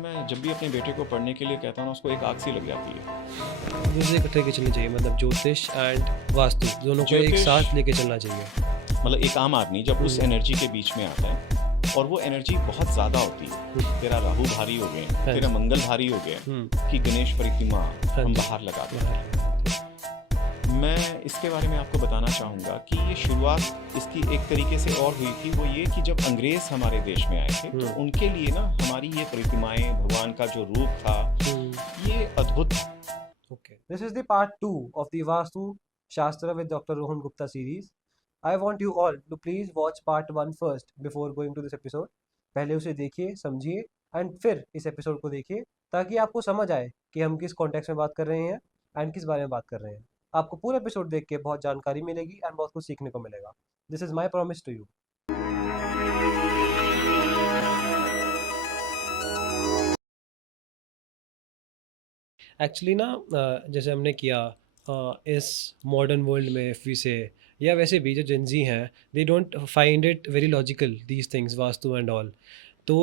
मैं जब भी अपने बेटे को पढ़ने के लिए कहता हूँ ना, उसको एक आग सी लग जाती है। दूसरे इकट्ठे के चलनी चाहिए, मतलब ज्योतिष एंड वास्तु दोनों को एक ज्योतिष साथ लेके चलना चाहिए। मतलब एक आम आदमी जब उस एनर्जी के बीच में आता है और वो एनर्जी बहुत ज़्यादा होती है, तेरा राहु भारी हो गए, हाँ तेरा जी। मंगल भारी हो गया हम्म, कि गणेश प्रतिमा हाँ हम जी। बाहर लगा दें। बाहर। मैं इसके बारे में आपको बताना चाहूँगा कि ये शुरुआत इसकी एक तरीके से और हुई थी, वो ये कि जब अंग्रेज़ हमारे देश में आए थे तो उनके लिए ना हमारी ये प्रतिमाएं, भगवान का जो रूप था, ये अद्भुत था। Okay. This is the part 2 of the Vastu Shastra with Dr. Rohan Gupta series. I want you all to please watch part 1 first before going to this episode. पहले उसे देखिए, समझिए एंड फिर इस एपिसोड को देखिए ताकि आपको समझ आए कि हम किस कॉन्टेक्स्ट में बात कर रहे हैं एंड किस बारे में बात कर रहे हैं। आपको पूरा एपिसोड देख के बहुत जानकारी मिलेगी एंड बहुत कुछ सीखने को मिलेगा। This is my promise to you. Actually ना जैसे हमने किया इस मॉडर्न वर्ल्ड में इफ़ वी से या वैसे भी जो जेंजी हैं they don't find it very logical these things vastu and all. तो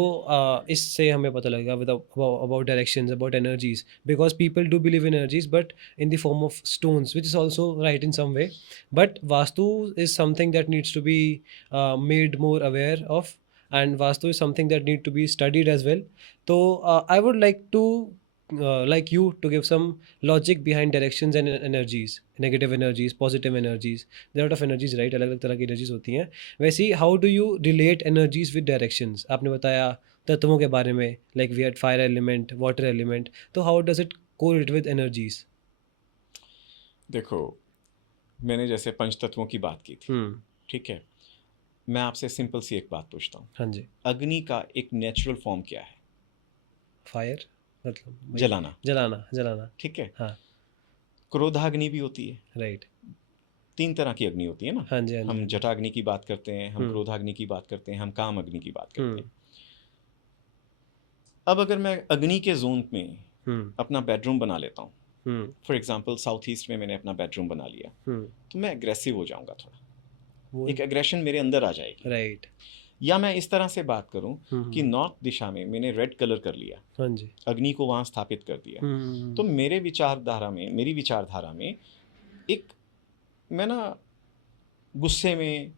इससे हमें पता लगेगा with about directions about energies because people do believe in energies but in the form of stones which is also right in some way but vastu is something that needs to be made more aware of and vastu is something that need to be studied as well. So I would like to like you to give some logic behind directions and energies, negative energies, positive energies. There are lot of energies, right? अलग अलग तरह की energies होती हैं। वैसे ही how do you relate energies with directions? आपने बताया तत्वों के बारे में, like we had fire element, water element. तो how does it correlate with energies? देखो, मैंने जैसे पंच तत्वों की बात की थी, ठीक है। मैं आपसे सिंपल सी एक बात पूछता हूँ, हाँ जी। अग्नि का एक नेचुरल फॉर्म क्या है? फायर मतलब वही, जलाना, जलाना। ठीक है। हाँ। क्रोधाग्नि भी होती है। राइट। 3 तरह की अग्नि होती है ना। हाँ जी, हाँ जी, हम हाँ जी। जटाग्नि की बात करते हैं, हम क्रोधाग्नि की बात करते हैं, हम काम अग्नि की बात करते हैं। अब अगर मैं अग्नि के जोन में अपना बेडरूम बना लेता हूँ, फॉर एग्जांपल साउथ ईस्ट में मैंने अपना बेडरूम बना लिया, तो मैं एग्रेसिव हो जाऊंगा थोड़ा, एक एग्रेशन मेरे अंदर आ जाएगी। राइट। या मैं इस तरह से बात करूं कि नॉर्थ दिशा में मैंने रेड कलर कर लिया, हाँ जी। अग्नि को वहां स्थापित कर दिया, तो मेरी विचारधारा में एक, मैं ना गुस्से में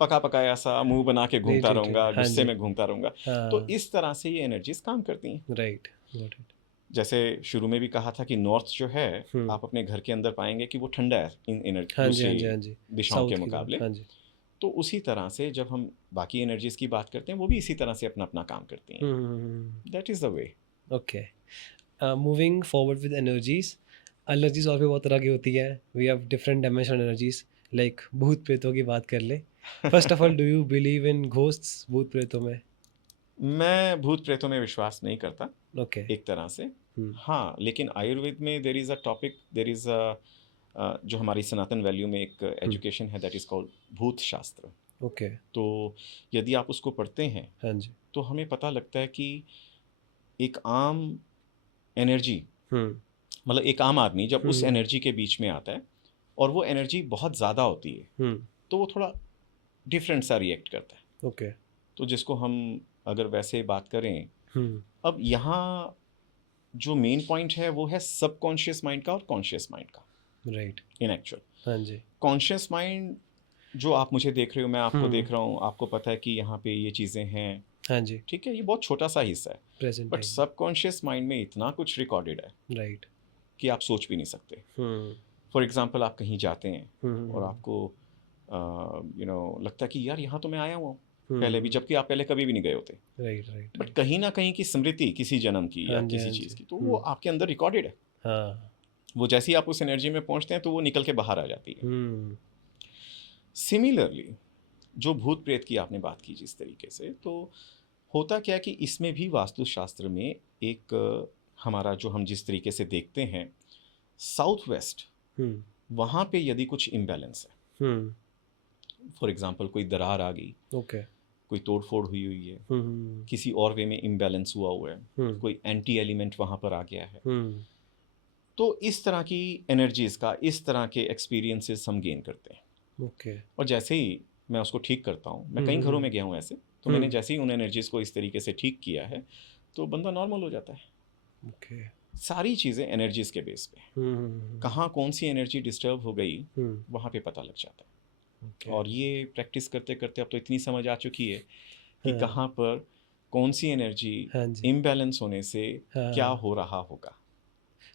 पका पकाया सा मुंह बना के घूमता राइट, रहूंगा, हाँ गुस्से जी। में घूमता रहूंगा। तो इस तरह से ये एनर्जीज काम करती हैं। Right, got it. जैसे शुरू में भी कहा था कि नॉर्थ जो है, आप अपने घर के अंदर पाएंगे कि वो ठंडा है इन एनर्जी हाँ जी, दूसरी हाँ जी, हाँ जी। दिशाओं के साउथ की तरफ, मुकाबले। हाँ जी। तो उसी तरह से जब हम बाकी एनर्जीज की बात करते हैं, वो भी इसी तरह से अपना अपना काम करती हैं। That is the way. Okay. Moving forward with energies, energies और भी बहुत तरह की होती है। We have different dimensional energies, like भूत प्रेतों की बात कर ले। First of all, do you believe in ghosts, भूत प्रेतों में? मैं भूत प्रेतों में विश्वास नहीं करता, ओके। एक तरह से। हाँ, लेकिन आयुर्वेद में there is a topic, there is a जो हमारी सनातन वैल्यू में एक एजुकेशन है, दैट इज़ कॉल्ड भूत शास्त्र। ओके। तो यदि आप उसको पढ़ते हैं हाँ जी। तो हमें पता लगता है कि एक आम एनर्जी, मतलब एक आम आदमी जब उस एनर्जी के बीच में आता है और वो एनर्जी बहुत ज़्यादा होती है, तो वो थोड़ा डिफरेंट सा रिएक्ट करता है। ओके। तो जिसको हम अगर वैसे बात करें, अब यहाँ जो मेन पॉइंट है वो है सबकॉन्शियस माइंड का और कॉन्शियस माइंड का। राइट। इन एक्चुअल हाँ जी। कॉन्शियस माइंड, जो आप मुझे देख रहे हो, मैं आपको देख रहा हूँ, आपको पता है कि यहाँ पे ये चीज़ें हैं, हाँ जी। ठीक है, ये बहुत छोटा सा हिस्सा है। Present but time. Subconscious mind में इतना कुछ रिकॉर्डेड है राइट। कि आप सोच भी नहीं सकते। फॉर एग्जाम्पल, आप कहीं जाते हैं और आपको लगता है कि यार यहाँ तो मैं आया हुआ हूँ पहले भी, जबकि आप पहले कभी भी नहीं गए होते। Right, right. बट कहीं ना कहीं की स्मृति किसी जन्म की या हाँ जी, किसी हाँ चीज़ जी। की, तो वो आपके अंदर रिकॉर्डेड है। हाँ। वो जैसे ही आप उस एनर्जी में पहुंचते हैं तो वो निकल के बाहर आ जाती है। सिमिलरली, जो भूत प्रेत की आपने बात की जिस तरीके से, तो होता क्या है कि इसमें भी वास्तुशास्त्र में एक हमारा जो हम जिस तरीके से देखते हैं, साउथ वेस्ट, वहाँ पे यदि कुछ इम्बैलेंस है, फॉर एग्जांपल कोई दरार आ गई, ओके। कोई तोड़फोड़ हुई है, किसी और वे में इम्बैलेंस हुआ है, कोई एंटी एलिमेंट वहाँ पर आ गया है, तो इस तरह की एनर्जीज का, इस तरह के एक्सपीरियंसेस हम गेन करते हैं। ओके। और जैसे ही मैं उसको ठीक करता हूँ, मैं कई घरों में गया हूँ ऐसे, तो मैंने जैसे ही उन एनर्जीज को इस तरीके से ठीक किया है, तो बंदा नॉर्मल हो जाता है। ओके। सारी चीज़ें एनर्जीज के बेस पे, कहाँ कौन सी एनर्जी डिस्टर्ब हो गई वहाँ पे पता लग जाता है। ओके। और ये प्रैक्टिस करते करते अब तो इतनी समझ आ चुकी है कि हाँ, कहाँ पर कौन सी एनर्जी हाँ जी। इम्बैलेंस होने से हाँ, क्या हाँ। हो रहा होगा।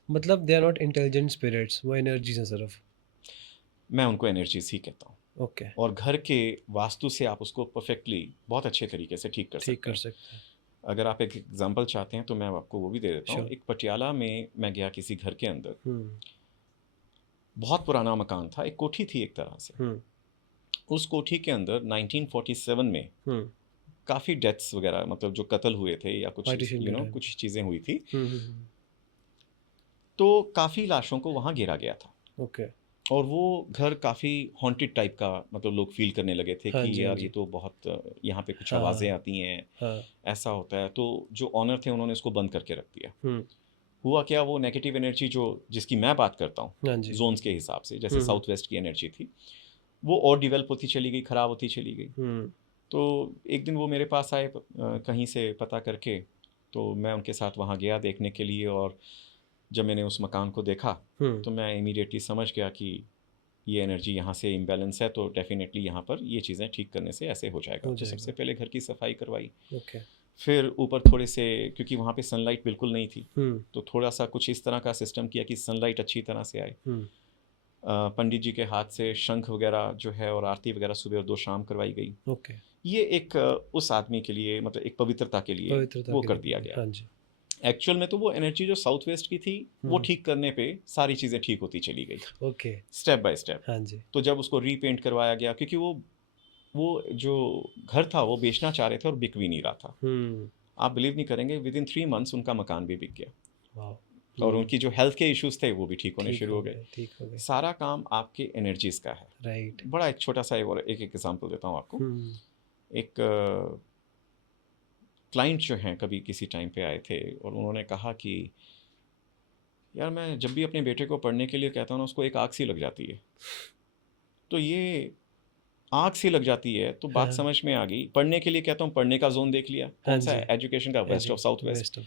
मतलब they are not intelligent spirits, वो एनर्जीज़ हैं सिर्फ़। मैं उनको एनर्जीज ही कहता हूँ। ओके, और घर के वास्तु से आप उसको परफेक्टली बहुत अच्छे तरीके से ठीक कर ठीक सकते कर हैं। सकते हैं। अगर आप एक एग्जांपल चाहते हैं तो मैं आपको वो भी दे देता हूँ। श्योर। एक पटियाला में मैं गया किसी घर के अंदर, हुँ, बहुत पुराना मकान था, एक कोठी थी एक तरह से। हुँ, उस कोठी के अंदर 1947 में हुँ। काफ़ी डेथ्स वगैरह, मतलब जो कत्ल हुए थे या कुछ पार्टीशन के टाइम पे। कुछ चीज़ें हुई थी। हुँ। तो काफ़ी लाशों को वहाँ गिरा गया था। ओके। और वो घर काफ़ी हॉन्टेड टाइप का, मतलब लोग फील करने लगे थे हाँ कि जी, हाँ यार ये जी। तो बहुत यहाँ पे कुछ आवाज़ें हाँ, आती हैं, हाँ। ऐसा होता है। तो जो ऑनर थे उन्होंने इसको बंद करके रख दिया। हुँ, हुआ क्या, वो नेगेटिव एनर्जी जो जिसकी मैं बात करता हूँ हाँ जी। जोन्स के हिसाब से, जैसे हुँ, साउथ वेस्ट की एनर्जी थी, वो और डिवेल्प होती चली गई, ख़राब होती चली गई। हुँ, तो एक दिन वो मेरे पास आए कहीं से पता करके। तो मैं उनके साथ वहाँ गया देखने के लिए, और जब मैंने उस मकान को देखा हुँ। तो मैं इमीडिएटली समझ गया कि ये एनर्जी यहाँ से इम्बैलेंस है, तो डेफिनेटली यहाँ पर ये चीज़ें ठीक करने से ऐसे हो जाएगा। हो तो सबसे जाएगा। पहले घर की सफाई करवाई। ओके। फिर ऊपर थोड़े से, क्योंकि वहाँ पे सनलाइट बिल्कुल नहीं थी, हुँ, तो थोड़ा सा कुछ इस तरह का सिस्टम किया कि सनलाइट अच्छी तरह से आए। हुँ। पंडित जी के हाथ से शंख वगैरह जो है और आरती वगैरह सुबह और 2 शाम करवाई गई। ओके। ये एक उस आदमी के लिए, मतलब एक पवित्रता के लिए पवित्रता वो के कर लिए दिया बने। गया। हाँ जी। एक्चुअल में तो वो एनर्जी जो साउथ वेस्ट की थी, वो हुँ। ठीक करने पे सारी चीज़ें ठीक होती चली गई, ओके। Step by step. हाँ जी। तो जब उसको रीपेंट करवाया गया, क्योंकि वो जो घर था वो बेचना चाह रहे थे और बिक भी नहीं रहा था। हुँ। आप बिलीव नहीं करेंगे, विद इन 3 मंथ्स उनका मकान भी बिक गया। वाओ! और हुँ। उनकी जो हेल्थ के इश्यूज थे वो भी ठीक होने ठीक शुरू हो हो गए। गए, ठीक हो गए। सारा काम आपके एनर्जीज का है। राइट। बड़ा एक छोटा सा और एक एग्जांपल देता हूँ आपको। हुँ, एक क्लाइंट जो हैं कभी किसी टाइम पे आए थे, और उन्होंने कहा कि यार मैं जब भी अपने बेटे को पढ़ने के लिए कहता हूँ ना, उसको एक आग सी लग जाती है। तो ये आग सी लग जाती है, तो बात हाँ, समझ में आ गई। पढ़ने के लिए कहता हूँ, पढ़ने का जोन देख लिया, हाँ कौन सा जी। है, एजुकेशन का, वेस्ट एजी of south west. West of.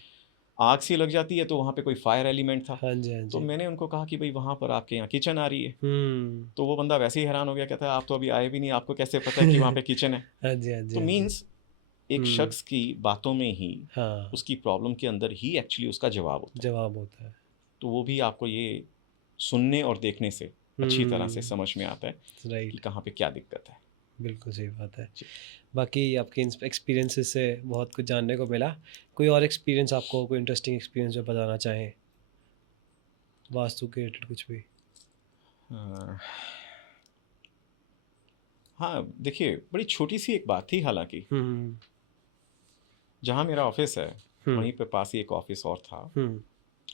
आग सी लग जाती है तो वहाँ पे कोई फायर एलिमेंट था। हाँ जी, हाँ तो जी। मैंने उनको कहा कि भाई वहाँ पर आपके यहाँ किचन आ रही है। हुँ। तो वो बंदा वैसे ही हैरान हो गया, कहता है आप तो अभी आए भी नहीं, आपको कैसे पता है कि वहाँ पे किचन है। हाँ जी, हाँ जी, तो हाँ जी। मीन्स एक हुँ। शख्स की बातों में ही, हाँ, उसकी प्रॉब्लम के अंदर ही एक्चुअली उसका जवाब होता है। जवाब होता है। तो वो भी आपको ये सुनने और देखने से अच्छी तरह से हुँ। समझ में आता है कि राइट। कहाँ पे क्या दिक्कत है। बिल्कुल सही बात है। जी। बाकी आपके एक्सपीरियंसेस से बहुत कुछ जानने को मिला। कोई और एक्सपीरियंस आपको, कोई इंटरेस्टिंग एक्सपीरियंस जो बताना चाहें? वास्तु के रिलेटेड कुछ भी? अ, हाँ, देखिए बड़ी छोटी सी एक बात थी हालांकि। हुँ, जहाँ मेरा ऑफिस है हुँ, वहीं पे पास ही एक ऑफिस और था। हुँ।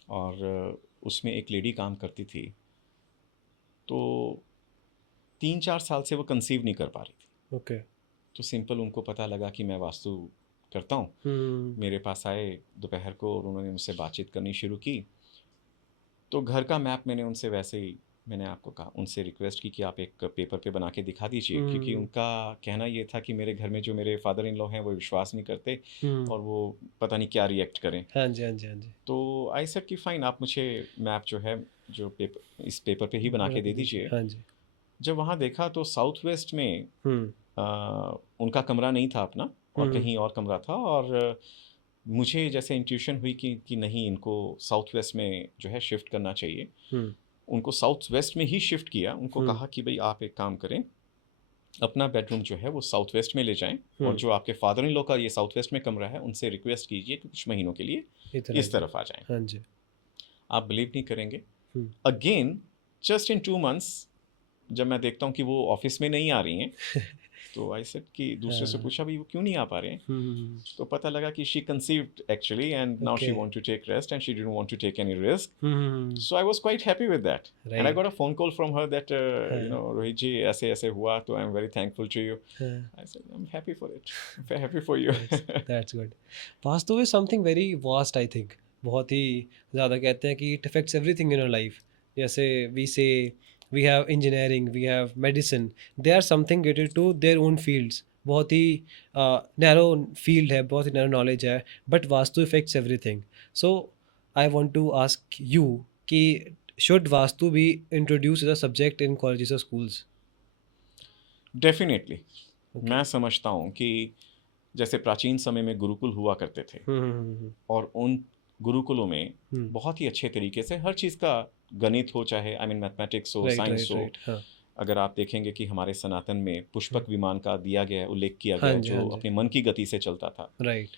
और उसमें एक लेडी काम करती थी। तो 3-4 साल से वो कंसीव नहीं कर पा रही थी। ओके। तो सिंपल उनको पता लगा कि मैं वास्तु करता हूँ। हुँ, मेरे पास आए दोपहर को और उन्होंने मुझसे बातचीत करनी शुरू की। तो घर का मैप मैंने उनसे वैसे ही, मैंने आपको कहा, उनसे रिक्वेस्ट की कि आप एक पेपर पे बना के दिखा दीजिए, क्योंकि हुँ, उनका कहना ये था कि मेरे घर में जो मेरे फादर इन लॉ हैं वो विश्वास नहीं करते, हुँ। और वो पता नहीं क्या रिएक्ट करें। हाँ जी, हाँ जी, हाँ जी। तो आई सेड कि फ़ाइन, आप मुझे मैप जो है, जो पेपर, इस पेपर पे ही बना बना के के दे दीजिए। दीजिए। हाँ जी। जब वहाँ देखा तो साउथ वेस्ट में हुँ, उनका कमरा नहीं था अपना, और हुँ, कहीं और कमरा था। और मुझे जैसे इंट्यूशन हुई कि नहीं, इनको साउथ वेस्ट में जो है शिफ्ट करना चाहिए। हुँ, उनको साउथ वेस्ट में ही शिफ्ट किया। उनको हुँ, कहा कि भाई आप एक काम करें, अपना बेडरूम जो है वो साउथ वेस्ट में ले जाएं, और हुँ। जो आपके फादर इन लॉ का ये साउथ वेस्ट में कमरा है उनसे रिक्वेस्ट कीजिए कि कुछ महीनों के लिए इधर आ इस जाए। तरफ आ जाएं। हाँ जी। आप बिलीव नहीं करेंगे, हुँ। अगेन जस्ट इन 2 मंथ्स जब मैं देखता हूँ कि वो ऑफिस में नहीं आ रही हैं, तो आई सेड कि दूसरे से हाँ। पूछा भाई वो क्यों नहीं आ पा रहे हैं। हुँ, हुँ, हुँ। तो पता लगा कि she conceived actually, and now okay. She want to take rest and she didn't want to take any risk. Hmm, hmm, hmm. So I was quite happy with that. And I got right. a phone call from her that, हाँ, Rohit ji, ऐसे ऐसे हुआ, तो I'm very thankful to you. हाँ। I said, I'm happy for it. I'm very happy for you. That's good. Vastu is something very vast I think. बहुत ही ज़्यादा कहते हैं कि it affects everything in your life. जैसे we say we have engineering, we have medicine, they are something related to their own fields, बहुत ही narrow field है, बहुत ही नैरो नॉलेज है, but Vastu effects everything. So I want to ask you कि should Vastu be introduce as a subject in colleges और schools? Definitely okay. मैं समझता हूँ कि जैसे प्राचीन समय में गुरुकुल हुआ करते थे हम्म। और उन गुरुकुलों में हम्म। बहुत ही अच्छे तरीके से हर चीज़ का गणित हो, चाहे मैथमेटिक्स हो, राइट साइंस राइट हो। राइट, हाँ। अगर आप देखेंगे कि हमारे सनातन में हम्म, पुष्पक विमान का दिया गया है, उल्लेख किया हाँ गया है, जी, हाँ जो जी। अपने मन की गति से चलता था। राइट।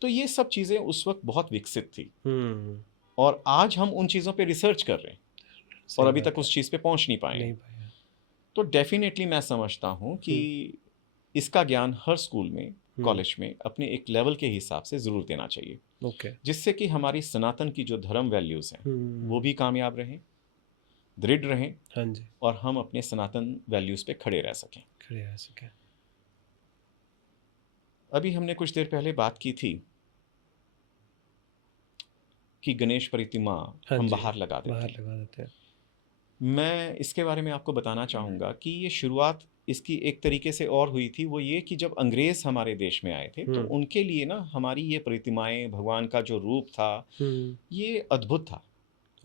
तो ये सब चीज़ें उस वक्त बहुत विकसित थी हम्म। और आज हम उन चीज़ों पे रिसर्च कर रहे हैं और सही अभी तक बात है। उस चीज़ पे पहुंच नहीं पाए नहीं हैं। पाया। तो डेफिनेटली मैं समझता हूँ कि हम्म। इसका ज्ञान हर स्कूल में, हम्म। कॉलेज में अपने एक लेवल के हिसाब से ज़रूर देना चाहिए, ओके। जिससे कि हमारी सनातन की जो धर्म वैल्यूज़ हैं वो हम्म। भी कामयाब रहें, दृढ़ रहें हाँ जी। और हम अपने सनातन वैल्यूज़ पे खड़े रह सकें। खड़े रह सके। अभी हमने कुछ देर पहले बात की थी कि गणेश प्रतिमा हाँ हम जी। बाहर लगा देते बाहर हैं। लगा देते हैं। मैं इसके बारे में आपको बताना चाहूँगा कि ये शुरुआत इसकी एक तरीके से और हुई थी, वो ये कि जब अंग्रेज़ हमारे देश में आए थे, तो हम्म। उनके लिए ना हमारी ये प्रतिमाएँ, भगवान का जो रूप था, हम्म। ये अद्भुत था।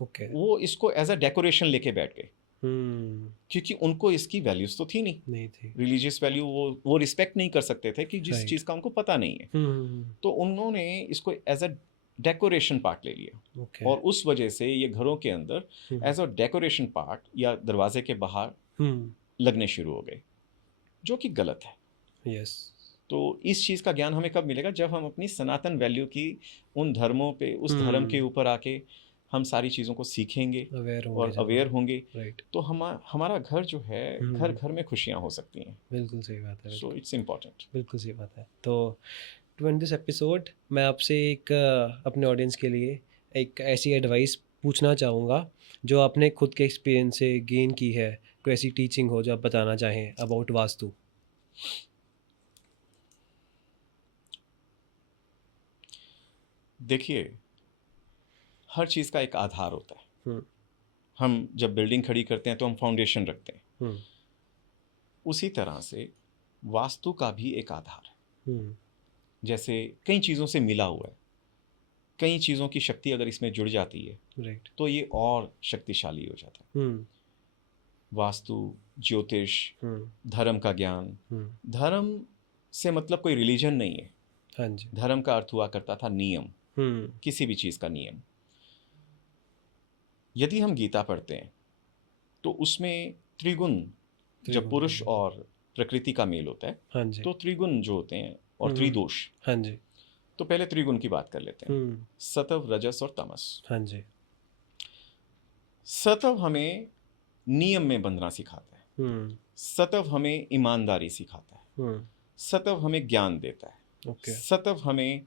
ओके। वो इसको एज़ अ डेकोरेशन लेके बैठ गए, हम्म। क्योंकि उनको इसकी वैल्यूज़ तो थी नहीं। नहीं थी। रिलीजियस वैल्यू वो रिस्पेक्ट नहीं कर सकते थे कि जिस राइट। चीज़ का उनको पता नहीं है। हम्म। तो उन्होंने इसको एज़ अ डेकोरेशन पार्ट ले लिया ओके। और उस वजह से ये घरों के अंदर हम्म। एज़ अ डेकोरेशन पार्ट या दरवाजे के बाहर हम्म। लगने शुरू हो गए, जो कि गलत है। यस। तो इस चीज़ का ज्ञान हमें कब मिलेगा? जब हम अपनी सनातन वैल्यू की उन धर्मों पे, उस धर्म के हम्म। ऊपर आके हम सारी चीज़ों को सीखेंगे अवेयर होंगे और जब हम। अवेयर होंगे, राइट। तो हमारा घर जो है, घर हम्म। घर में खुशियाँ हो सकती हैं। बिल्कुल सही बात है, सो बिल्कुल। It's important. बिल्कुल सही बात है। तो टू एंड दिस एपिसोड, मैं आपसे एक अपने ऑडियंस के लिए एक ऐसी एडवाइस पूछना चाहूँगा जो आपने खुद के एक्सपीरियंस से गेन की है। कोई ऐसी टीचिंग हो जो आप बताना चाहें अबाउट वास्तु? देखिए, हर चीज़ का एक आधार होता है। हम्म। हम जब बिल्डिंग खड़ी करते हैं तो हम फाउंडेशन रखते हैं। हम्म। उसी तरह से वास्तु का भी एक आधार है। हम्म। जैसे कई चीज़ों से मिला हुआ है, कई चीज़ों की शक्ति अगर इसमें जुड़ जाती है, राइट। तो ये और शक्तिशाली हो जाता है। हम्म। वास्तु, ज्योतिष, हम्म। धर्म का ज्ञान। हम्म। धर्म से मतलब कोई रिलीजन नहीं है। हाँ जी। धर्म का अर्थ हुआ करता था नियम, हम्म। किसी भी चीज़ का नियम। यदि हम गीता पढ़ते हैं तो उसमें त्रिगुण, जब त्रिगुण, पुरुष हाँ जी। और प्रकृति का मेल होता है, हाँ जी। तो त्रिगुण जो होते हैं और हम्म। त्रिदोष। हाँ जी। तो पहले त्रिगुण की बात कर लेते हैं, हम्म। सत्व, रजस और तमस। हाँ जी। सत्व हमें नियम में बंधना सिखाता है, हम्म। सत्व हमें ईमानदारी सिखाता है, हम्म। सत्व हमें ज्ञान देता है, ओके। सत्व हमें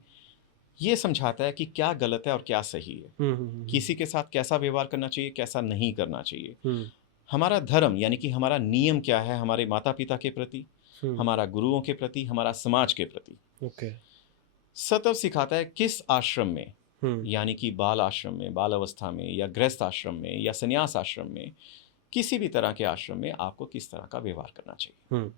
ये समझाता है कि क्या गलत है और क्या सही है, हम्म। किसी के साथ कैसा व्यवहार करना चाहिए, कैसा नहीं करना चाहिए। हम्म। हमारा धर्म यानी कि हमारा नियम क्या है, हमारे माता पिता के प्रति, हम्म। हमारा गुरुओं के प्रति, हमारा समाज के प्रति। ओके। सत्व सिखाता है किस आश्रम में, हम्म। यानी कि बाल आश्रम में, बाल अवस्था में, या गृहस्थ आश्रम में, या संन्यास आश्रम में, किसी भी तरह के आश्रम में आपको किस तरह का व्यवहार करना चाहिए। हम्म।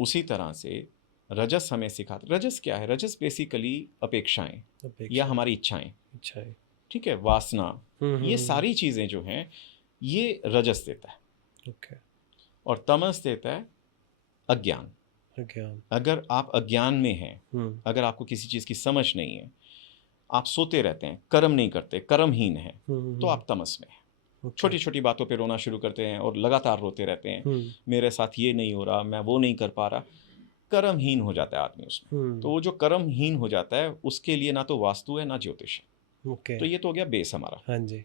उसी तरह से रजस हमें सिखाता, रजस क्या है? रजस बेसिकली अपेक्षाएं या अपेक्षा। हमारी इच्छाएं, अच्छा है। ठीक है, वासना, ये हम्म। सारी चीज़ें जो हैं ये रजस देता है। ओके। और तमस देता है अज्ञान। अज्ञान। अगर आप अज्ञान में हैं, हम्म। अगर आपको किसी चीज़ की समझ नहीं है, आप सोते रहते हैं, कर्म नहीं करते, कर्महीन हैं, तो आप तमस में हैं। ओके। छोटी छोटी बातों पे रोना शुरू करते हैं और लगातार रोते रहते हैं, हम्म। मेरे साथ ये नहीं हो रहा, मैं वो नहीं कर पा रहा। कर्महीन हो जाता है आदमी उसमें। तो हम्म। वो जो कर्महीन हो जाता है उसके लिए ना तो वास्तु है ना ज्योतिष है। ओके। तो ये तो हो गया बेस हमारा। हाँ जी।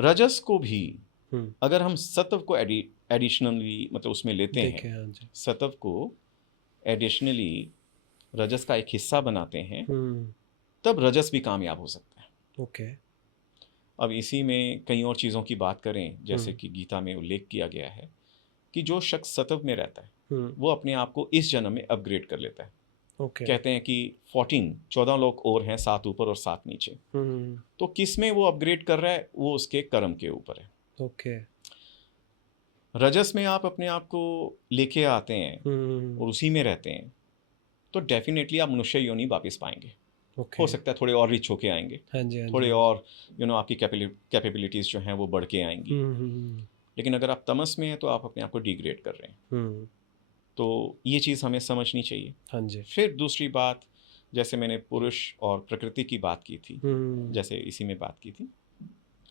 रजस को भी हम्म। अगर हम सत्व को एडिशनली मतलब उसमें लेते हैं, देखे, हाँ जी। सत्व को एडिशनली रजस का एक हिस्सा बनाते हैं, हम्म। तब रजस भी कामयाब हो सकता है। ओके। अब इसी में कई और चीज़ों की बात करें, जैसे हम्म। कि गीता में उल्लेख किया गया है कि जो शख्स सत्व में रहता है हम्म। वो अपने आप को इस जन्म में अपग्रेड कर लेता है। ओके। कहते हैं कि 14 लोग और हैं, 7 ऊपर और 7 नीचे। हम्म। तो किस में वो अपग्रेड कर रहा है, वो उसके कर्म के ऊपर है। ओके। रजस में आप अपने आप को लेके आते हैं हम्म। और उसी में रहते हैं, तो डेफिनेटली आप मनुष्य योनि वापस पाएंगे। ओके। हो सकता है थोड़े और रिच होके आएंगे, हाँ जी, हाँ जी, थोड़े हाँ जी। और आपकी कैपेबिलिटीज़ जो हैं वो बढ़ के आएंगी। लेकिन अगर आप तमस में हैं तो आप अपने आप को डिग्रेड कर रहे हैं। हम्म। तो ये चीज़ हमें समझनी चाहिए। हाँ जी। फिर दूसरी बात, जैसे मैंने पुरुष और प्रकृति की बात की थी, हम्म। जैसे इसी में बात की थी,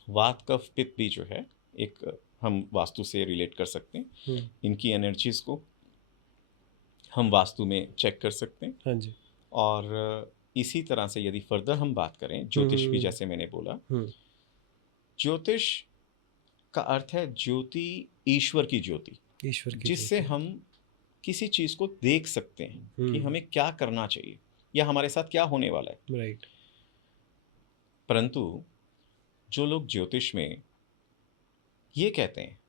वात कफ पित्त भी जो है एक हम वास्तु से रिलेट कर सकते हैं। हम्म। इनकी एनर्जीज को हम वास्तु में चेक कर सकते हैं। हाँ जी। और इसी तरह से यदि फर्दर हम बात करें, ज्योतिष भी जैसे मैंने बोला, हम्म। ज्योतिष का अर्थ है ज्योति, ईश्वर की ज्योति, ईश्वर की जिससे ज्योति। हम किसी चीज़ को देख सकते हैं कि हम्म। हमें क्या करना चाहिए या हमारे साथ क्या होने वाला है। राइट। परंतु जो लोग ज्योतिष में ये कहते हैं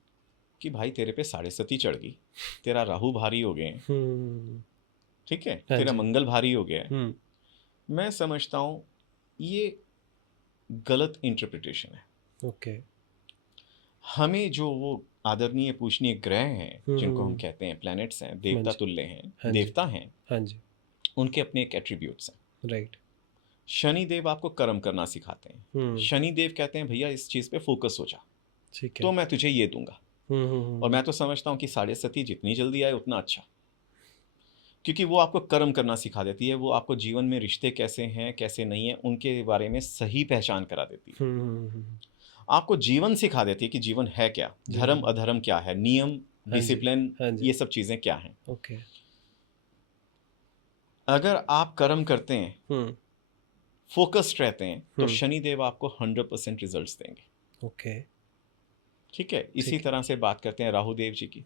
कि भाई तेरे पे साढ़े सती चढ़ गई, तेरा राहु भारी हो गए हैं, हम्म। ठीक है, हाँ तेरा जी। मंगल भारी हो गया है, हम्म। मैं समझता हूँ ये गलत इंटरप्रिटेशन है। ओके। हमें जो वो आदरणीय पूजनीय ग्रह हैं जिनको हम हम्म। कहते हैं प्लैनेट्स हैं, हाँ देवता जी, तुल्य हैं, हाँ जी, देवता हैं, हाँ जी। उनके अपने एक एट्रीब्यूट्स हैं। राइट। शनि देव आपको कर्म करना सिखाते हैं। हम्म। शनि देव कहते हैं भैया इस चीज़ पे फोकस हो जा, ठीक तो है। मैं तुझे ये दूंगा। और हम्म। मैं तो समझता हूँ कि साढ़े सती जितनी जल्दी आए उतना अच्छा, क्योंकि वो आपको कर्म करना सिखा देती है, वो आपको जीवन में रिश्ते कैसे हैं कैसे नहीं है उनके बारे में सही पहचान करा देती है, हम्म। आपको जीवन सिखा देती है कि जीवन है क्या, धर्म जीवन। अधर्म क्या है, नियम हाँ जी, डिसिप्लिन, हाँ जी। ये सब चीज़ें क्या हैं। ओके। अगर आप कर्म करते हैं, हम्म। फोकस्ड रहते हैं, तो हम्म। शनि देव आपको 100% रिजल्ट्स देंगे। ओके। ठीक है, इसी ठीक है। तरह से बात करते हैं राहु देव जी की।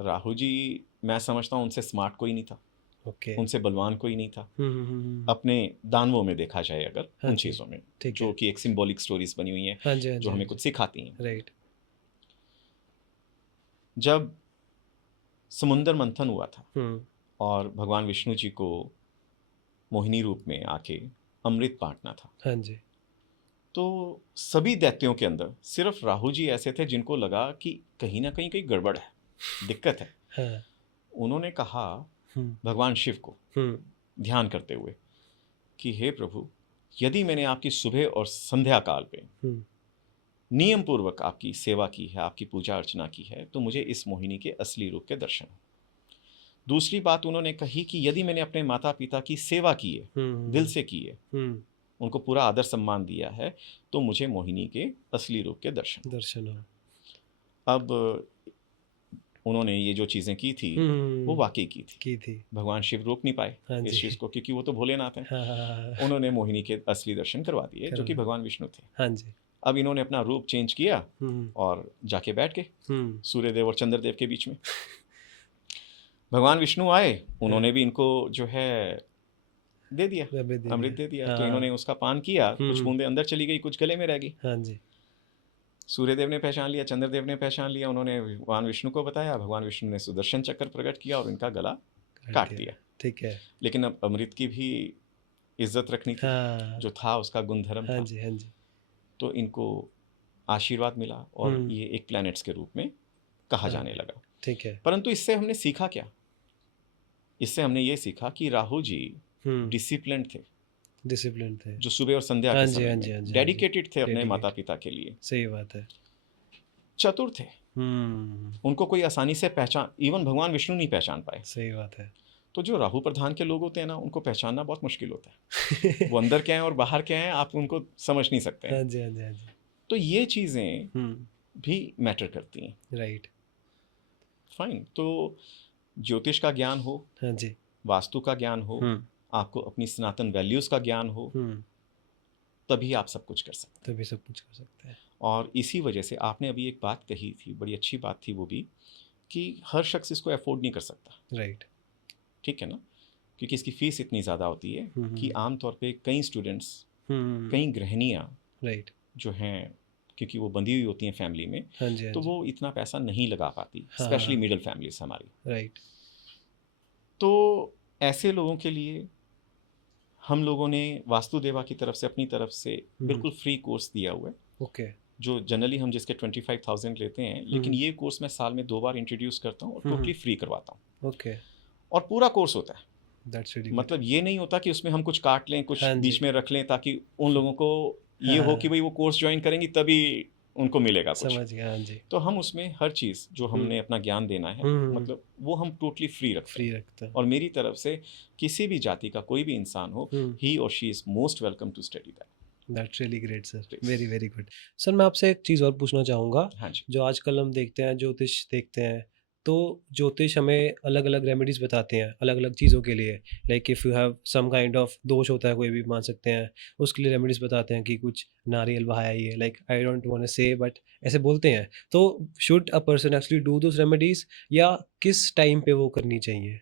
राहु जी, मैं समझता हूँ उनसे स्मार्ट कोई नहीं था, ओके। उनसे बलवान कोई नहीं था, हम्म। अपने दानवों में देखा जाए अगर, हाँ उन जी। चीज़ों में ठीक जो है। कि एक सिंबॉलिक स्टोरीज बनी हुई हैं, हाँ जी, हाँ जो जी, हाँ हमें जी। कुछ सिखाती हैं। राइट। जब समुंदर मंथन हुआ था हम्म। और भगवान विष्णु जी को मोहिनी रूप में आके अमृत बांटना था, हाँ जी। तो सभी दैत्यों के अंदर सिर्फ राहु जी ऐसे थे जिनको लगा कि कहीं ना कहीं कहीं गड़बड़ है, दिक्कत है। हाँ। उन्होंने कहा हम्म। भगवान शिव को हम्म। ध्यान करते हुए कि हे प्रभु, यदि मैंने आपकी सुबह और संध्या काल पे हम्म। नियम पूर्वक आपकी सेवा की है, आपकी पूजा अर्चना की है, तो मुझे इस मोहिनी के असली रूप के दर्शन हो। दूसरी बात उन्होंने कही कि यदि मैंने अपने माता पिता की सेवा की है, दिल से की है, हम्म। उनको पूरा आदर सम्मान दिया है, तो मुझे मोहिनी के असली रूप के दर्शन हो। दर्शन हो। अब उन्होंने ये जो चीज़ें की थी वो वाकई की थी। की थी। भगवान शिव रोक नहीं पाए हाँ इस जी। चीज़ को, क्योंकि वो तो भोलेनाथ हैं। हाँ, हाँ, हाँ, हाँ। उन्होंने मोहिनी के असली दर्शन करवा दिए जो कि करवा। भगवान विष्णु थे। हाँ जी। अब इन्होंने अपना रूप चेंज किया हम्म। और जाके बैठ गए हम्म। सूर्यदेव और चंद्रदेव के बीच में। भगवान विष्णु आए, उन्होंने भी इनको जो है दे दिया, अबे दे अमृत दिया। दे दिया। हाँ, तो इन्होंने हाँ। उसका पान किया, कुछ हम्म। बूंदे अंदर चली गई, कुछ गले में रह गई। हाँ जी। सूर्यदेव ने पहचान लिया, चंद्रदेव ने पहचान लिया, उन्होंने भगवान विष्णु को बताया, भगवान विष्णु ने सुदर्शन चक्र प्रकट किया और इनका गला कर काट दिया। दिया। ठीक है। लेकिन अब अमृत की भी इज्जत रखनी थी, हाँ। जो था उसका गुणधर्म हाँ था, जी, हाँ जी। तो इनको आशीर्वाद मिला और हम्म। ये एक प्लैनेट्स के रूप में कहा आ जाने गए। लगा। ठीक है। परंतु इससे हमने सीखा क्या? इससे हमने ये सीखा कि राहु जी हम्म। डिसिप्लिन थे, डिसिप्लिन थे। जो सुबह और संध्या हाँ के जी, समय हाँ में जी, हाँ जी, हाँ जी। डेडिकेटेड थे अपने माता डेडिकेट। पिता के लिए, सही बात है। चतुर थे, हम्म। उनको कोई आसानी से पहचान, इवन भगवान विष्णु नहीं पहचान पाए। सही बात है। तो जो राहु प्रधान के लोग होते हैं ना, उनको पहचानना बहुत मुश्किल होता है। वो अंदर क्या है और बाहर क्या है आप उनको समझ नहीं सकते हाँ हैं। जी, हाँ जी, हाँ जी। तो ये चीज़ें हम्म। भी मैटर करती हैं। राइट। फाइन, तो ज्योतिष का ज्ञान हो, हाँ जी। वास्तु का ज्ञान हो, हम्म। आपको अपनी सनातन वैल्यूज़ का ज्ञान हो, हम्म। तभी आप सब कुछ कर सकते हैं। तभी सब कुछ कर सकते हैं। और इसी वजह से आपने अभी एक बात कही थी, बड़ी अच्छी बात थी वो भी, कि हर शख्स इसको अफोर्ड नहीं कर सकता। राइट। ठीक है ना, क्योंकि इसकी फ़ीस इतनी ज़्यादा होती है कि हम्म। आमतौर पे कई स्टूडेंट्स, हम्म। कई गृहिणियाँ राइट। जो हैं, क्योंकि वो बंधी हुई होती हैं फैमिली में, हाँ जी, हाँ तो जी। वो इतना पैसा नहीं लगा पाती, हाँ, स्पेशली हाँ। मिडिल फैमिलीज हमारी। राइट। तो ऐसे लोगों के लिए हम लोगों ने वास्तुदेवा की तरफ से, अपनी तरफ से हम्म। बिल्कुल फ्री कोर्स दिया हुआ है। ओके। जो जनरली हम जिसके 25,000 लेते हैं, लेकिन ये कोर्स मैं साल में 2 बार इंट्रोड्यूस करता हूँ और टोटली फ्री करवाता हूँ। ओके, और पूरा कोर्स होता है, दैट्स रियली गुड। मतलब ये नहीं होता कि उसमें हम कुछ काट लें, कुछ हाँ जी। बीच में रख लें, ताकि उन लोगों को हाँ, ये हो हाँ, कि भाई वो कोर्स ज्वाइन करेंगी तभी उनको मिलेगा कुछ। समझ गया, हाँ जी। तो हम उसमें हर चीज़ जो हमने अपना ज्ञान देना है, मतलब वो हम टोटली फ्री रखते फ्री हैं। रखता है। और मेरी तरफ से किसी भी जाति का कोई भी इंसान हो, ही और she is most welcome to study that. That's really great sir, Please. Very very good. Sir मैं आपसे एक चीज़ और पूछना चाहूँगा, हाँ जी। जो आजकल हम देखते हैं, ज्योतिष देखते हैं, तो ज्योतिष हमें अलग अलग रेमेडीज़ बताते हैं अलग अलग चीज़ों के लिए। Like if you have some kind of दोष होता है, कोई भी मान सकते हैं, उसके लिए रेमेडीज़ बताते हैं कि कुछ नारियल बहाइए, like I don't want to say but ऐसे बोलते हैं। तो should a person actually do those remedies, या किस टाइम पे वो करनी चाहिए?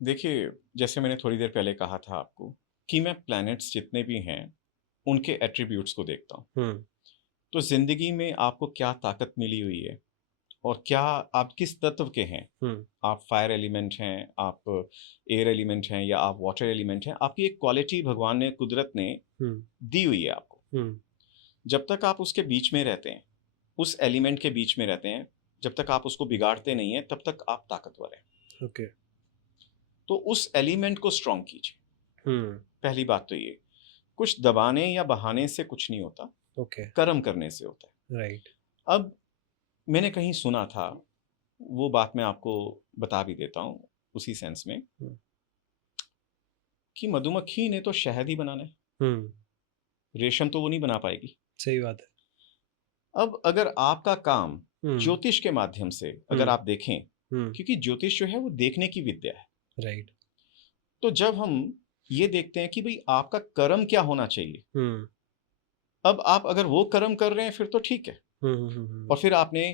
देखिए, जैसे मैंने थोड़ी देर पहले कहा था आपको कि मैं प्लैनेट्स जितने भी हैं, उनके एट्रीब्यूट्स को देखता हूँ। हुँ, तो ज़िंदगी में आपको क्या ताकत मिली हुई है और क्या आप किस तत्व के हैं। हुँ, आप फायर एलिमेंट हैं, आप एयर एलिमेंट हैं, या आप वाटर एलिमेंट हैं। आपकी एक क्वालिटी भगवान ने, कुदरत ने हुँ, दी हुई है आपको। हुँ, जब तक आप उसके बीच में रहते हैं, उस एलिमेंट के बीच में रहते हैं, जब तक आप उसको बिगाड़ते नहीं हैं, तब तक आप ताकतवर हैं। ओके, तो उस एलिमेंट को स्ट्रॉन्ग कीजिए। हुँ, पहली बात तो ये, कुछ दबाने या बहाने से कुछ नहीं होता, ओके, कर्म करने से होता है। राइट, अब मैंने कहीं सुना था, वो बात मैं आपको बता भी देता हूँ उसी सेंस में, हुँ, कि मधुमक्खी ने तो शहद ही बनाना है, हुँ, रेशम तो वो नहीं बना पाएगी। सही बात है। अब अगर आपका काम हुँ, ज्योतिष के माध्यम से अगर हुँ, आप देखें, हुँ, क्योंकि ज्योतिष जो है वो देखने की विद्या है। राइट, तो जब हम ये देखते हैं कि भाई आपका कर्म क्या होना चाहिए, हुँ, अब आप अगर वो कर्म कर रहे हैं फिर तो ठीक है। हुँ, हुँ, हुँ, हुँ, और फिर आपने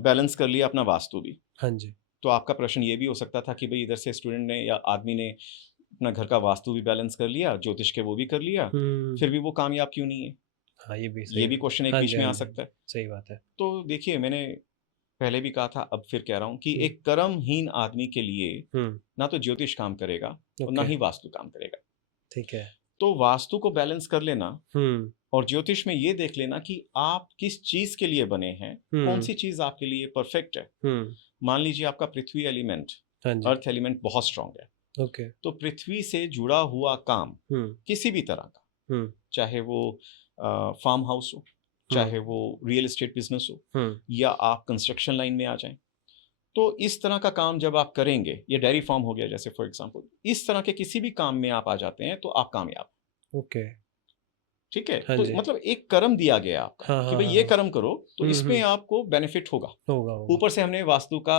बैलेंस कर लिया अपना वास्तु भी। हाँ जी, तो आपका प्रश्न ये भी हो सकता था कि भाई इधर से स्टूडेंट ने या आदमी ने अपना घर का वास्तु भी बैलेंस कर लिया, ज्योतिष के वो भी कर लिया, हुँ, फिर भी वो कामयाब क्यों नहीं है? हाँ, ये भी ये सही भी है। क्वेश्चन एक हाँ बीच जी, में हाँ आ जी, सकता है। सही बात है। तो देखिए, मैंने पहले भी कहा था, अब फिर कह रहा हूँ कि हुँ, एक कर्महीन आदमी के लिए हुँ, ना तो ज्योतिष काम करेगा और ना ओके, ही वास्तु काम करेगा। ठीक है। तो वास्तु को बैलेंस कर लेना हुँ, और ज्योतिष में ये देख लेना कि आप किस चीज़ के लिए बने हैं, कौन हुँ, सी चीज़ आपके लिए परफेक्ट है। हुँ, मान लीजिए आपका पृथ्वी एलिमेंट, हाँ जी, अर्थ एलिमेंट बहुत स्ट्रांग है, ओके, तो पृथ्वी से जुड़ा हुआ काम हुँ, किसी भी तरह का, हुँ, चाहे वो फार्म हाउस हो, हुँ, चाहे वो रियल एस्टेट बिजनेस हो, हुँ, या आप कंस्ट्रक्शन लाइन में आ जाएं, तो इस तरह का काम जब आप करेंगे, ये डेयरी फार्म हो गया जैसे फॉर एग्जांपल, इस तरह के किसी भी काम में आप आ जाते हैं तो आप कामयाब। ओके, ठीक है, हाँ तो जी, मतलब एक कर्म दिया गया है आपका हाँ, कि हाँ, भाई हाँ, ये हाँ, कर्म करो, तो हुँ, इसमें हुँ, आपको बेनिफिट होगा। होगा, होगा, ऊपर से हमने वास्तु का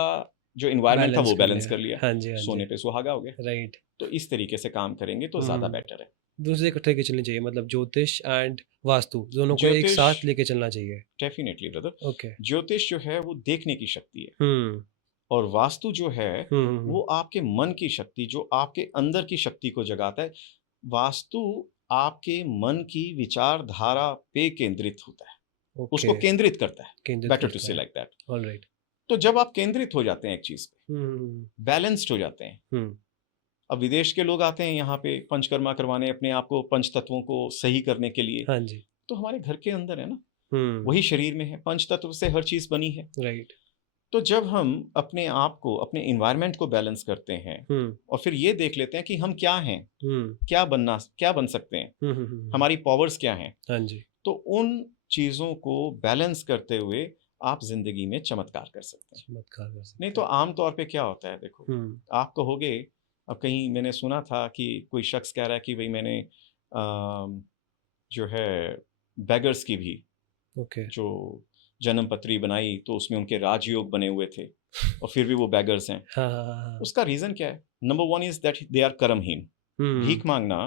जो इन्वायरमेंट था बैलेंस वो कर बैलेंस लिया। कर लिया, हाँ जी, हाँ जी, सोने पे सुहागा हो गया। राइट। तो इस तरीके से काम करेंगे तो ज़्यादा हुँ, बेटर है। दूसरे इकट्ठे लेके चलनी चाहिए, मतलब ज्योतिष एंड वास्तु दोनों को एक ज्योतिष, साथ लेके चलना चाहिए। डेफिनेटली ब्रदर, ओके, ज्योतिष जो है वो देखने की शक्ति है, हुँ, और वास्तु जो है हुँ, हुँ, वो हुँ, आपके मन की शक्ति, जो आपके अंदर की शक्ति को जगाता है। वास्तु आपके मन की विचारधारा पे केंद्रित होता है, ओके, उसको केंद्रित करता है। केंद्रित बेटर टू करता से है। Like that. ऑलराइट। तो जब आप केंद्रित हो जाते हैं एक चीज पे, हुँ, हुँ, बैलेंस्ड हो जाते हैं। हुँ, अब विदेश के लोग आते हैं यहाँ पे पंचकर्मा करवाने, अपने आप को पंच तत्वों को सही करने के लिए। हाँ जी, तो हमारे घर के अंदर है ना, हुँ, वही शरीर में है, पंच तत्व से हर चीज बनी है। राइट, तो जब हम अपने आप को, अपने इन्वायरमेंट को बैलेंस करते हैं हुँ, और फिर ये देख लेते हैं कि हम क्या हैं, हुँ, क्या बन सकते हैं, हुँ, हुँ, हुँ, हुँ, हमारी पावर्स क्या हैं, हाँ जी, तो उन चीज़ों को बैलेंस करते हुए आप ज़िंदगी में चमत्कार कर सकते हैं। चमत्कार कर नहीं सकते तो हैं। आम तौर पे क्या होता है, देखो, हुँ, आप कहोगे, अब कहीं मैंने सुना था कि कोई शख्स कह रहा है कि भई मैंने जो है बेगर्स की भी ओके, जो जन्म पत्री बनाई तो उसमें उनके राजयोग बने हुए थे और फिर भी वो बेगर्स हैं। हाँ, हाँ, हाँ, हाँ, उसका रीज़न क्या है? Number 1 is that they are कर्महीन। हुँ, भीख माँगना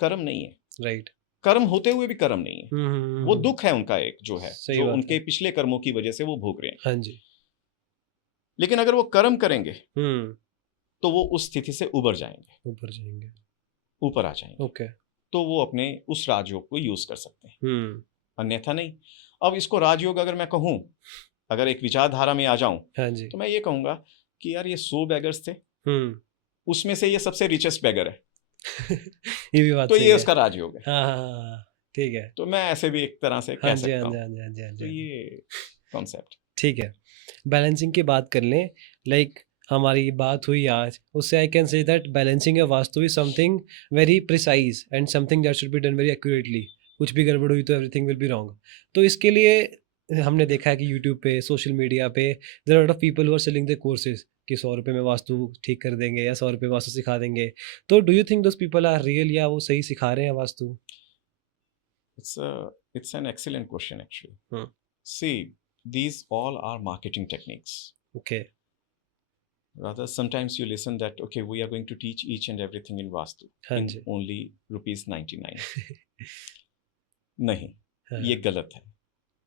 कर्म नहीं है। राइट, कर्म होते हुए भी कर्म नहीं है। हुँ, हुँ, हुँ, वो हुँ, दुःख है उनका एक जो है, सही जो बात उनके है। पिछले कर्मों की वजह से वो भोग रहे हैं। हाँ जी, लेकिन अगर वो कर्म करेंगे, हुँ, तो वो उस स्थिति से उबर जाएँगे, ऊपर जाएँगे, ऊपर आ जाएँगे। ओके, तो वो अपने उस राजयोग को यूज़ कर सकते हैं, हुँ, अन्यथा नहीं। अब इसको राजयोग अगर मैं कहूँ, अगर एक विचारधारा में आ जाऊँ, हाँ जी, तो मैं ये कहूँगा कि यार ये 100 बेगर्स थे, हुँ, उसमें से ये सबसे रिचेस्ट बेगर है, ये भी बात तो सही ये है। उसका राजयोग है। हाँ, हाँ, हाँ, हाँ, ठीक है। तो मैं ऐसे भी एक तरह से हाँ कह जी, हाँ सकता जी, हूँ। हाँ जी, हाँ जी, हाँ जी, तो हाँ जी। ये कॉन्सेप्ट। ठीक है। बैलेंसिंग की बात कर लें, लाइक हमारी बात हुई आज, उससे I can say that balancing a vastu is something very precise and something that should be done very accurately. कुछ भी गड़बड़ हुई तो एवरीथिंग विल बी रॉन्ग। तो इसके लिए हमने देखा है कि यूट्यूब पे, सोशल मीडिया पे there are lot of people who are selling their courses कि ₹100 में वास्तु ठीक कर देंगे या ₹100 में वास्तु सिखा देंगे। तो do you think those people are real या वो सही सिखा रहे हैं vastu? It's an excellent question actually. Hmm, See, these all are marketing techniques. Okay. Rather, sometimes you listen that okay, we are going to teach each and everything in Vastu हाँ in ji. only rupees 99. नहीं, ये हाँ। गलत है।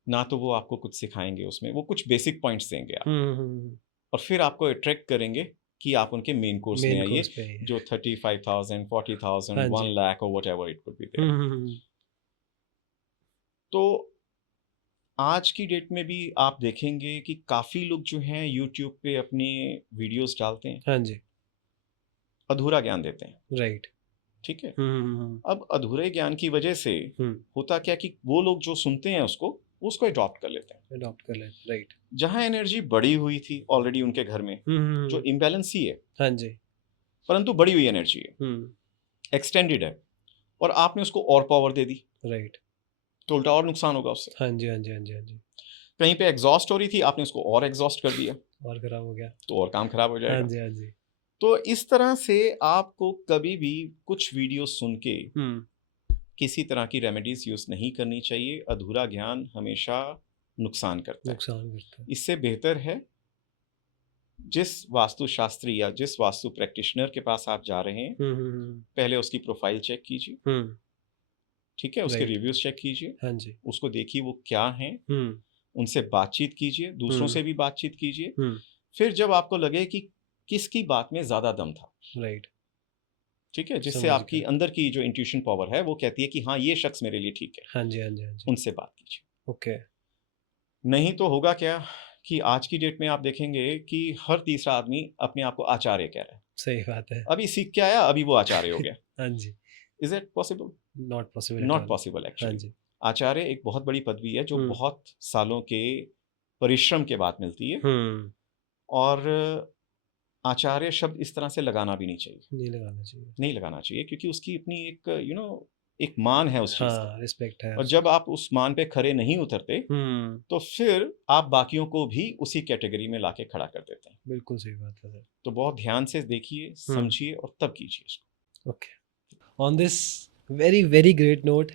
ना तो वो आपको कुछ सिखाएंगे उसमें, वो कुछ बेसिक पॉइंट्स देंगे आप, हुँ, हुँ, हुँ। और फिर आपको अट्रैक्ट करेंगे कि आप उनके मेन कोर्स में मेन आइए, कोर्स पे ही है। जो 35,000, 40,000, हाँ 1 जी। लाख और whatever it could be hmm, there. हुँ, हुँ। तो आज की डेट में भी आप देखेंगे कि काफ़ी लोग जो हैं यूट्यूब पे अपनी वीडियोस डालते हैं, हाँ जी, अधूरा ज्ञान देते हैं, राइट। ठीक है? हुँ, हुँ, हुँ, अब अधूरे ज्ञान की वजह से हुँ, होता क्या कि वो लोग जो सुनते हैं उसको अडॉप्ट कर लेते हैं। अडॉप्ट कर लें, राइट। जहाँ एनर्जी बढ़ी हुई थी ऑलरेडी उनके घर में, हुँ, हुँ, जो हुँ, इम्बैलेंस ही है, हाँ जी, परंतु बढ़ी हुई एनर्जी है, हुँ, एक्सटेंडेड है, और आपने उसको और पावर दे दी, राइट। तो उल्टा और नुकसान होगा उससे। हाँ जी, हाँ जी, हाँ जी, हाँ जी, कहीं पे एग्जॉस्ट हो रही थी, आपने उसको और एग्जॉस्ट कर दिया, और खराब हो गया। तो और काम खराब हो हाँ जाएगा। जी, हाँ जी। तो इस तरह से आपको कभी भी कुछ वीडियो सुन के हुँ, किसी तरह की रेमेडीज यूज़ नहीं करनी चाहिए। अधूरा ज्ञान हमेशा नुकसान करता है। नुकसान करता है। इससे बेहतर है जिस वास्तुशास्त्री या जिस वास्तु प्रैक्टिशनर के पास आप जा रहे हैं, हुँ, हुँ, हुँ, पहले उसकी प्रोफाइल चेक कीजिए, हुँ, ठीक है? उसके राइट। रिव्यूज़ चेक कीजिए, हाँ जी। उसको देखिए वो क्या हैं, हुँ, उनसे बातचीत कीजिए, दूसरों हुँ, से भी बातचीत कीजिए। हुँ, फिर जब आपको लगे कि किसकी बात में ज़्यादा दम था, राइट, ठीक है? जिससे समझ आपकी गया। अंदर की जो इंट्यूशन पावर है, वो कहती है कि हाँ, ये शख्स मेरे लिए ठीक है, हाँ जी, हाँ जी, हाँ जी। उनसे बात कीजिए। ओके, नहीं तो होगा क्या कि आज की डेट में आप देखेंगे कि हर तीसरा आदमी अपने आप को आचार्य कह रहा है। सही बात है। अभी सीख के आया, अभी वो आचार्य हो गया। हाँ जी, is it possible? Not possible at not all. Possible हाँ एक्चुअली। जी। आचार्य एक बहुत बड़ी पदवी है जो हुँ, बहुत सालों के परिश्रम के बाद मिलती है, हुँ, और आचार्य शब्द इस तरह से लगाना भी नहीं चाहिए। नहीं लगाना चाहिए। नहीं लगाना चाहिए क्योंकि उसकी अपनी एक एक मान है उस चीज़ का, हाँ, रिस्पेक्ट है और उसकी। जब आप उस मान पे खरे नहीं उतरते, हुँ, तो फिर आप बाकियों को भी उसी कैटेगरी में लाके खड़ा कर देते हैं। बिल्कुल सही बात है सर। तो बहुत ध्यान से देखिए, हुँ, समझिए और तब कीजिए इसको। Okay. On this very, very great note,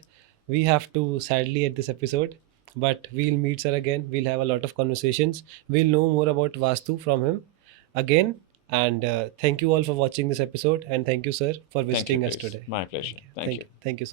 we have to sadly end this episode. But we'll meet sir again. We'll have a lot of conversations. We'll know more about Vastu from him again. And thank you all for watching this episode. And thank you, sir, for Thank you, visiting us Chris. today. My pleasure. Thank Thank you. you. Thank you, sir.